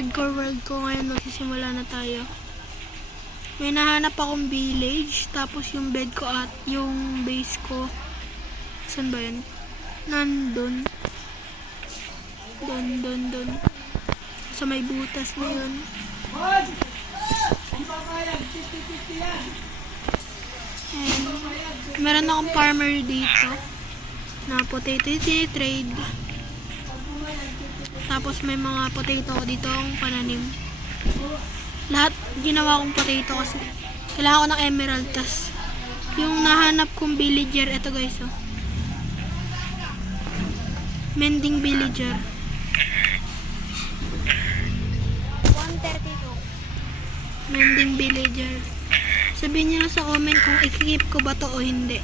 hardcore world ko ngayon, magsisimula na tayo. May nahanap akong village, tapos yung bed ko at yung base ko, saan ba yun? Nandun. Dun. Sa may butas na yun. And meron akong farmer dito na potato trade. Tapos may mga potato dito ang pananim. Lahat ginawa kong potato kasi kailangan ko ng emerald. Tas yung nahanap kong villager, ito guys, oh. Mending villager. 132. Mending villager. Sabihin nyo lang sa comment kung i-keep ko ba to o hindi.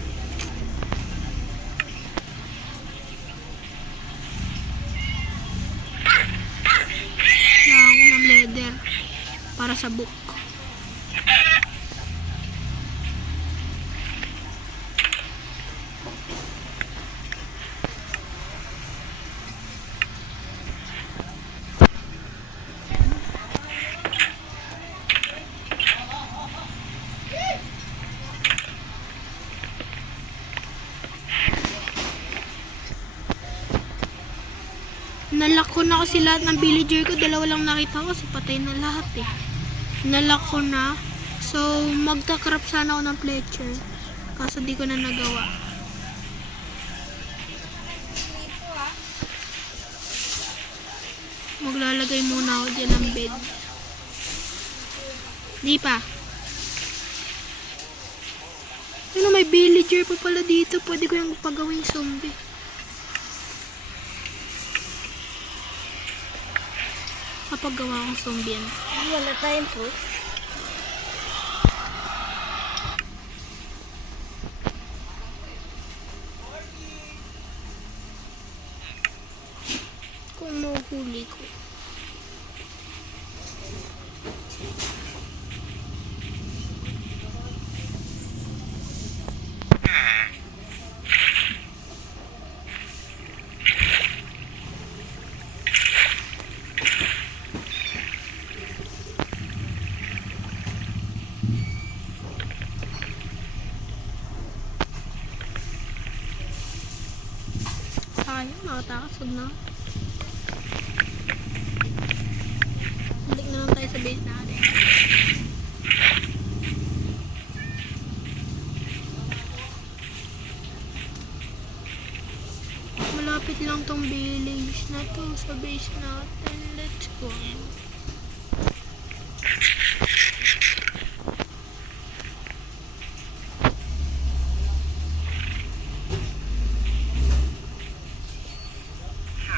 Kailangan ko ng leather para sa book. Nalock ko na kasi lahat ng villager ko. Dalawa lang nakita ko kasi patay na lahat eh. Nalock ko na. So, magta-craft sana ako ng Fletcher. Kaso di ko na nagawa. Maglalagay muna ako dyan ng bed. Di pa. Ano, may villager pa pala dito. Pwede ko yung pagawing zombie. Kapag gawa akong zombie yan. Wala tayong po. Kung mahuhuli ko. Sayang, nakatakasod na. Balik na lang tayo sa base natin. Malapit lang tong village na to sa base natin. Let's go.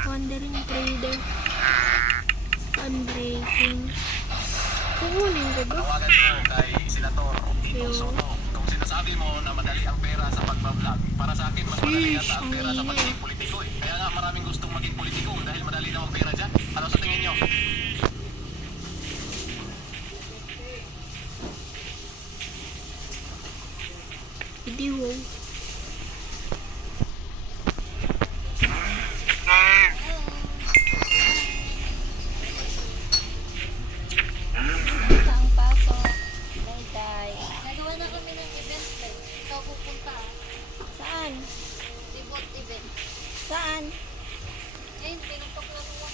Wandering trader. Unbreaking. Kukunin ko ba? Tawagan ko kay Senator Tito Soto. Kung sinasabi mo na madali ang pera sa pagbablog, para sa akin mas madali yata ang pera sa pagiging politiko eh. Kaya nga maraming gustong maging politiko dahil madali daw ang pera dyan. Ano sa tingin nyo? Hindi, wow. Isang pasok. Day. Nagawa na kami ng event like. Ikaw pupunta ah. Saan? Remote event. Saan? Ngayon, pinagpaplanuan ko.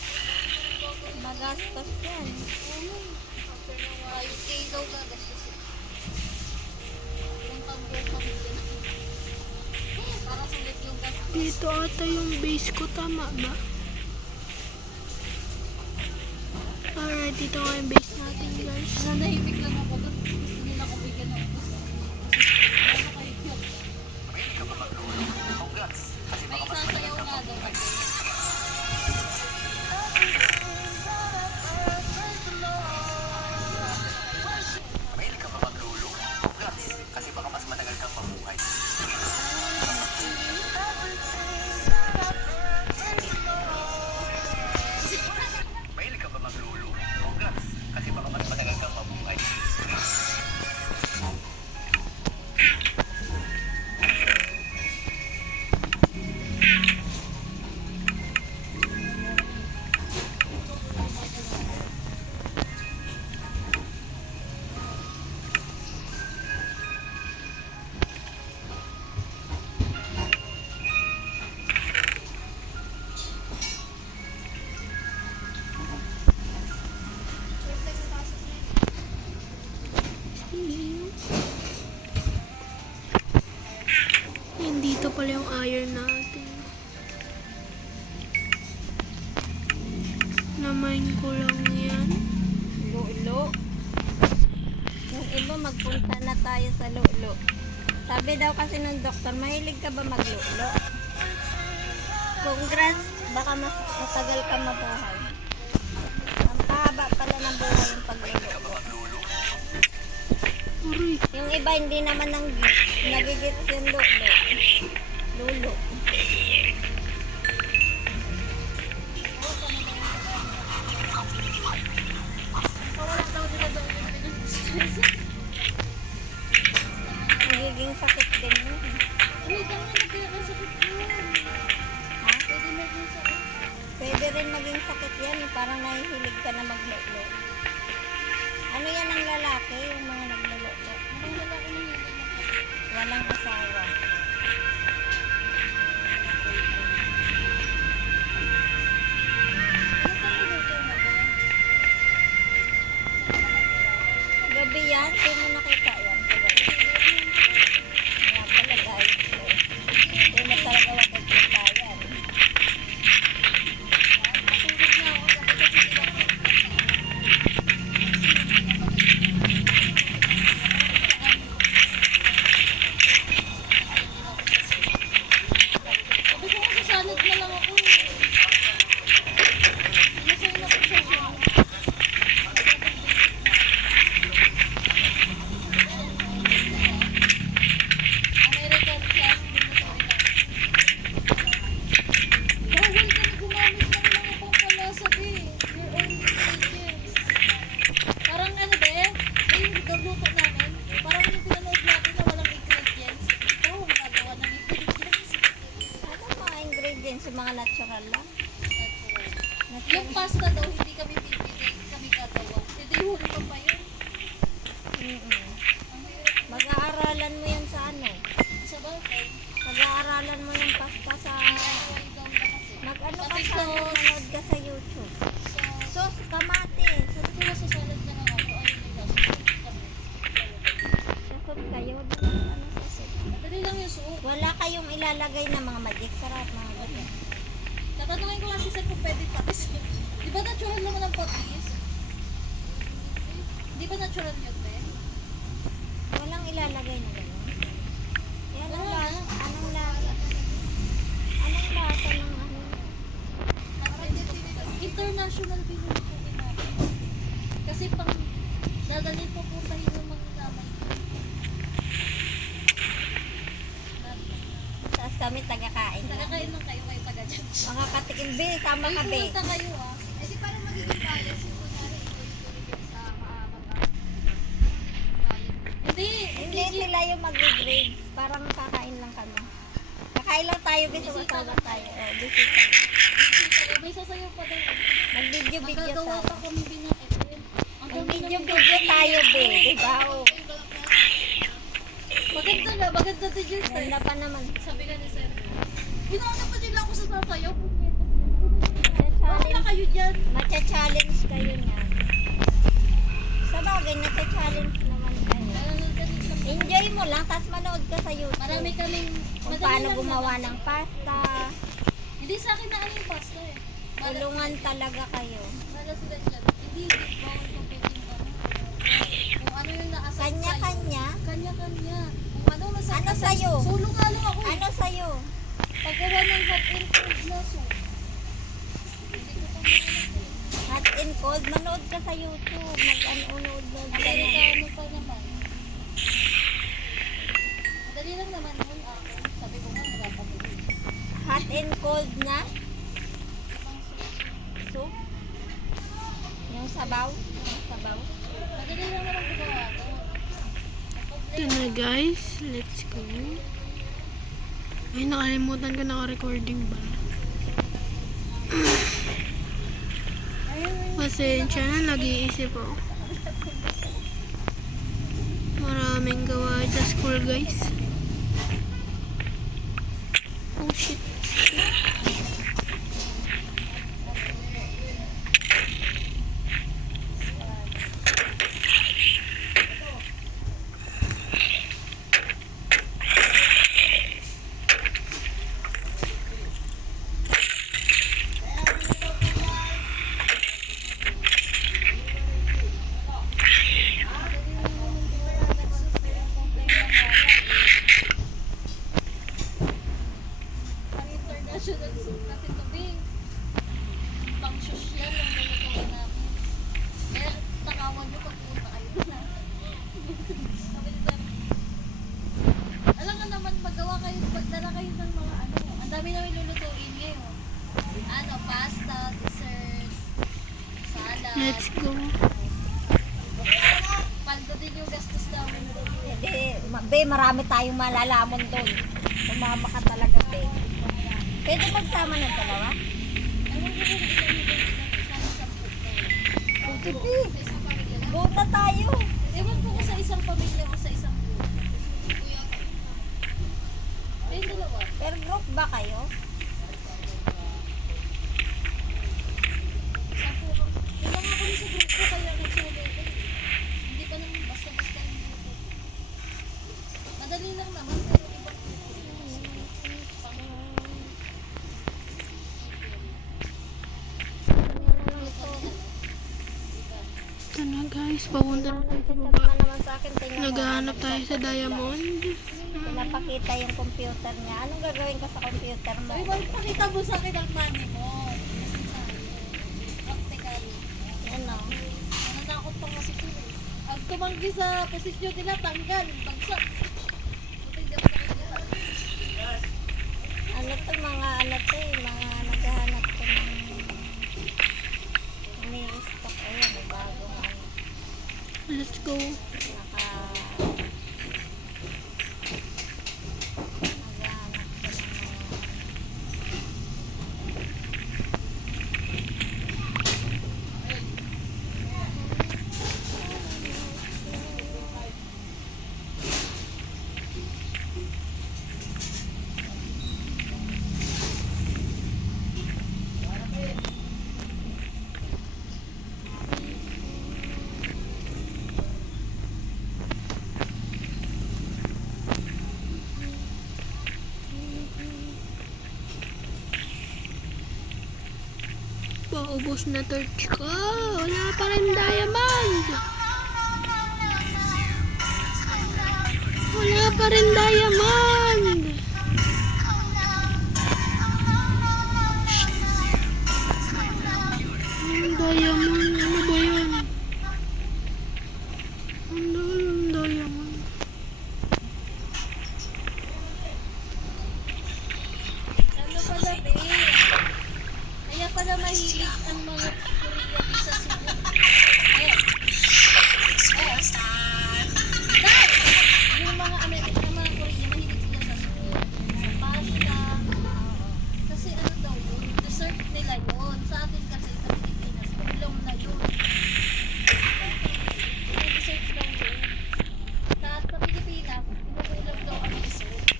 Magastos yan. After ng UK daw gagastos. Yung pag-bukang din. Para sulit yung gastos. Dito ata yung base ko, tama ba? Alright, dito nga yung base natin, guys. Nanahimik lang ako doon. Gusto nila ko bigyan ng ubus. Ano kayo cute? May isasayaw nga daw kasi. Mahilig ka ba maglulu? Congrats! Kasi baka mas matagal kang mamuhay. Mahilig ka ba maglulu? Congrats! Kasi baka mas matagal kang mamuhay. pala yung iron natin. Namain ko lang yan. Lulo. Yung iba magpunta na tayo sa lulo. Sabi daw kasi ng doktor, mahilig ka ba maglulo? Congrats, baka mas matagal ka mabuhay. Ang pahaba pala ng buhay yung paglululo. Aray. Yung iba hindi naman nagigits yung lulo. Lulo. Nagiging sakit din yun. Ha? Pwede rin maging sakit yan. Parang nahihilig ka na maglulo. Ano yan ang lalaki? Yung mga naglululo. Walang asawa. Gabi yan? Sino nakita yan? Kaya pala guys. Hindi na talaga makikita yan. Parang ano ba eh? Yung nagluto namin, parang yung pinanood natin na walang ingredients. Ikaw, magagawa ng ingredients. Ano mga ingredients? Yung mga natural lang? Yung pasta daw, hindi kami bibili, kami gagawa. Hindi, huli pa pa yun. Mm-mm. Mag-aaralan mo yan sa ano? Sa bagay, Mag-aaralan mo yung pasta sa... ay down na kasi. Mag-ano ka Pati sa sauce. manood ka sa YouTube? So, Sos, kamatis. sabi ko na sa salad na nga ako, ayun nila. Susot kayo. Ano sa soup? Madali lang yung soup. Wala kayong ilalagay na mga magic sarap, mga ganyan. Tatanungin ko lang si Sir kung pwede patis. Di ba natural naman ang patis? Di ba natural yun, be? Walang ilalagay na gano'n. Yan ang Wala. lasa. Anong lasa? Anong lasa ng ano? International binili ko natin. Kasi pang dadalhin po puntahin yung mga gamay. Tapos kami taga-kain. Nakakain lang kayo taga-dyan. Mga katikim, be, tama ka, be. Pumunta kayo ah. Eh di parang magiging bias yung kunyari ito yung tulipin sa maabang Hindi. Hindi sila yung mag-grade. Parang kakain lang kami. Kakain lang tayo, be, sumasama tayo. Oh, bisita. May sasayaw pa daw. Mag-video-video Magagawa tayo. pa kami binakit. Mag-video-video tayo, be. Diba? Oh. Maganda din yun. Ganda pa naman. Sabi ka ni Sir. Ginawa pa nila ako sa sasayaw. Bakit na kayo dyan? Macha-challenge kayo niya. Sa bagay, nacha-challenge naman kayo. Nanonood ka din sa Enjoy mo lang, tapos manood ka sa YouTube. Marami kaming Kung madali paano lang gumawa naman. ng pasta. Hindi sa akin na ano yung pasta eh. Tulungan talaga kayo. Wala sila dyan. Hindi, bawal kung pwedeng ano. Kung ano yung naasal sa'yo. Kanya-kanya. Kanya-kanya. Kung ano nasa Ano sa'yo? Solo nga lang ako. Ano sa'yo? Paggawa ng hot and cold na soup. Hindi ko pa maano. Hot and cold, manood ka sa YouTube. Mag-ano-nood ka na. Amerikano pa naman. Madali lang naman yun ako. Sabi ko nga, nakakabili. Hot and cold na soup. Yung sabaw. Yung sabaw. Madali lang naman gumawa to. Ito na guys, let's go. Ay, nakalimutan ko naka-recording ba? Pasensya na, nag-iisip ako. Maraming gawa sa school guys. Oh shit. Let's go. Paldo din yung gastos namin doon. Be, marami tayong malalamon doon. Sumama ka talaga, be. Pwede magsama ng dalawa? Ewan ko kung ilan yung sana sa O, sige. Go na tayo. Ewan ko kung sa isang pamilya o sa isang group. Ay, dalawa. Per group ba kayo? Sampu ko. Kailangan ako sa group ko kaya nag-solo ko. Hindi pa naman basta-basta yung group ko. Madali lang naman pero ibang group ko. Ito na guys, papunta na tayo sa baba. Tama naman sa akin. Tingnan mo. Naghahanap tayo sa diamond. Pinapakita yung computer niya. Anong gagawin ko sa computer mo? Sabi mo, pakita mo sa akin ang money mo. Kasi sabi, practical. Yan o. Nananakot pa nga si Sue. Ang tumanggi sa posisyon nila, tanggal, bagsak. Buti hindi ako nakikita. Ano to, mga ano to eh. Mga naghahanap ko ng ini-stock. Ayan, may bagong ano. Let's go. Naka... Naghahanap ko ng mga... Paubos na torch ko. Wala pa rin diamond. Wala pa rin diamond. Diamond. Ano ba yun? Ano yung diamond? Ano pala, babe? Kaya pala mahilig ang mga Korean sa Cebu. Eh. Dad! Yung mga American, yung mga Korean, mahilig sila sa Cebu. Sa pasta. Kasi ano daw yun, dessert nila yun. Sa atin kasi sa Pilipinas, ulam na yun. Yung dessert daw yun. Sa Pilipinas, inuulam daw ang dessert.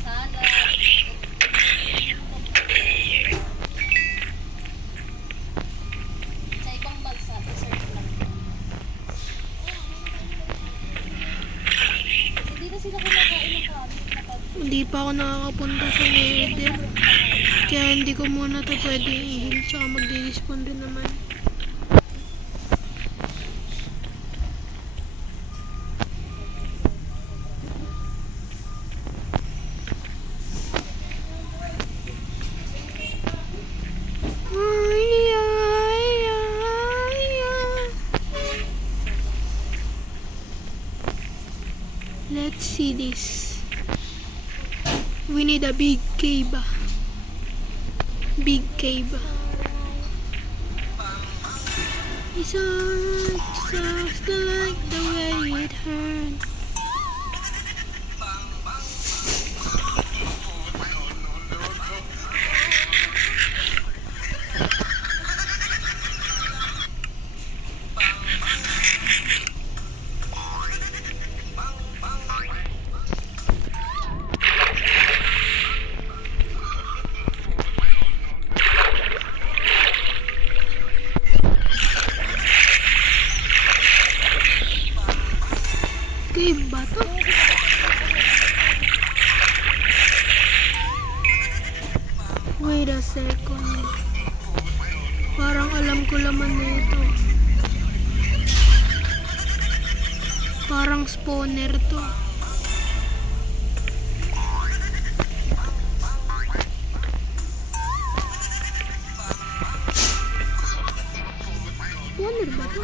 Salad. Sa ibang bansa, dessert lang. Hindi na sila kumakain ng kanin kapag Hindi pa ako nakakapunta sa Nether. Kaya hindi ko muna to pwede i-heal. Tsaka magdi-respawn din naman. Ay, ay, ay, ay. Let's see this. We need a big cave. Big cave. It's just like the way it hurt. Cave ba to? Wait a second. Parang alam ko laman na ito. Parang spawner to. Spawner ba to?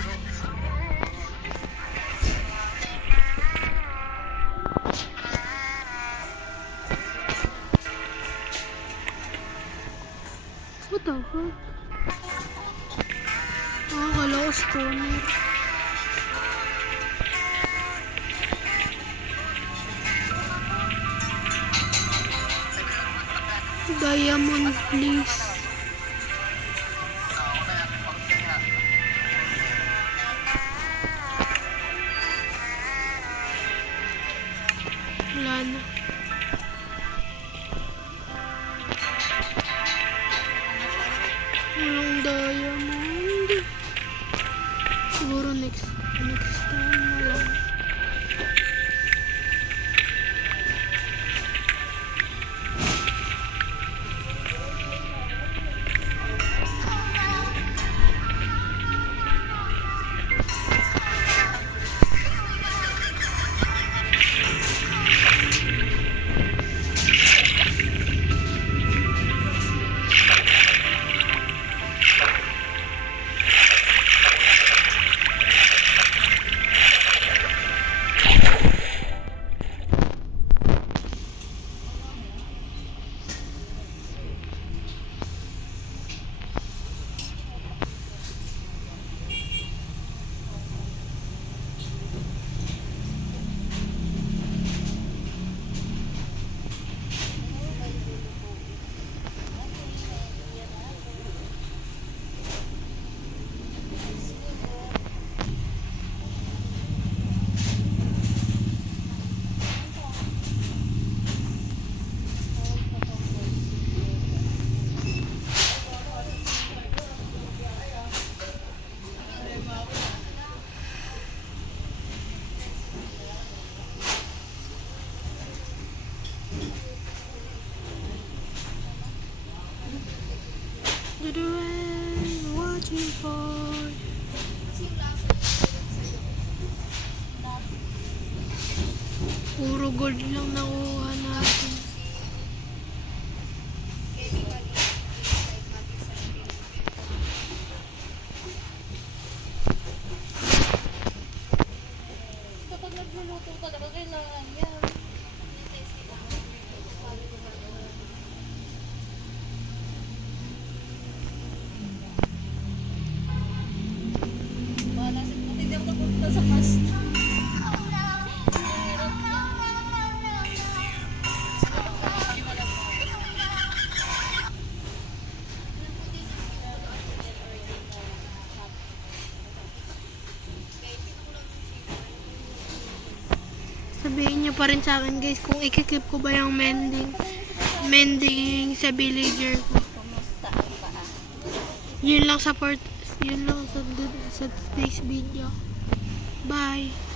What the fuck? ako stoner. Diamond, please. Wala na. Walang diamond. Siguro next time na lang. To the rain, watching for. Puro gold lang nakuha natin. Kapag nagluluto talaga, kailangan yan. Wala sa buti di ako napunta sa pasta. Hirap na. Sabihin niyo pa rin sa akin guys kung ikikip ko ba yung mending sa villager ko. Kumusta ang paa? Yun lang sa today's video. Bye.